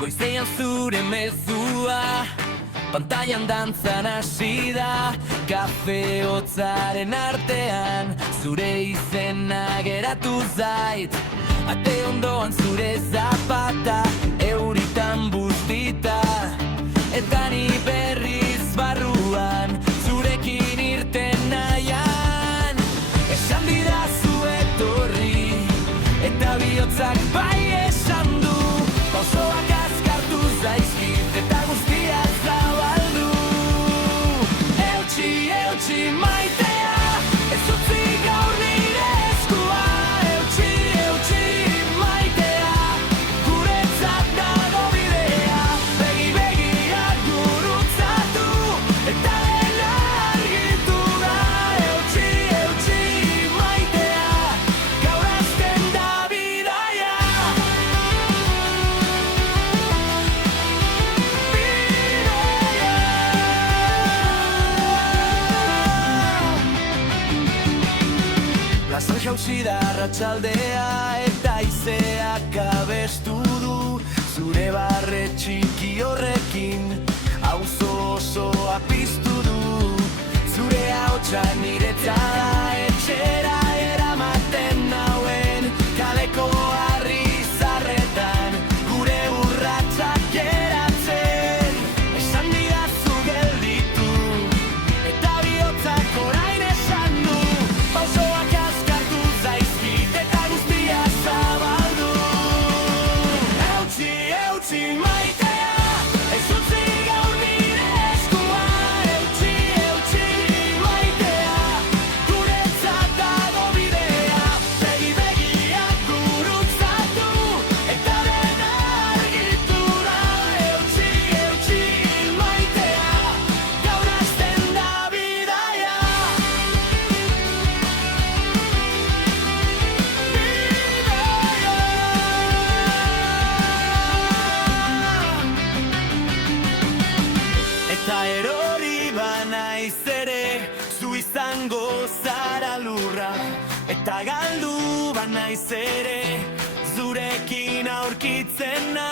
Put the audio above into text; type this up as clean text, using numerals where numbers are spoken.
Goizean zure mezua pantailan dantzan hasi da, kafe hotzaren artean zure izena geratu zait. Ate ondoan zure zapata euritan bustita, eta ni berriz barruan zurekin irten nahian. Esan didazu etorri eta bihotzak bai esan du, pausoak azkartu zaizkit eta guztia zabaldu. Eutsi maitea, ez utzi gaur nire eskua. Eutsi maitea, guretzat dago bidea. Begiak gurutzatu eta dena argitu da. Eutsi maitea, gaur hasten da bidaia. Lasai jauzi da arratsaldea eta haizeak abestu du. Zure barre txiki horrekin auzo osoa piztu du. Zure ahotsa niretzat da etxera eramaten nauen, kaleko harri zarretan gure urratsak geratzen. Esan didazu gelditu eta bihotzak orain esan du, pausoak azkartu zaizkit eta guztia zabaldu. Eutsi maitea, ez utzi gaur nire eskua. Eutsi maitea, guretzat dago bidea. Begiak gurutzatu eta dena argitu da. Eutsi maitea, gaur hasten da bidaia. Eta erori banaiz ere, zu izango zara lurra. Eta galdu banaiz ere, zurekin aurkitzen naiz.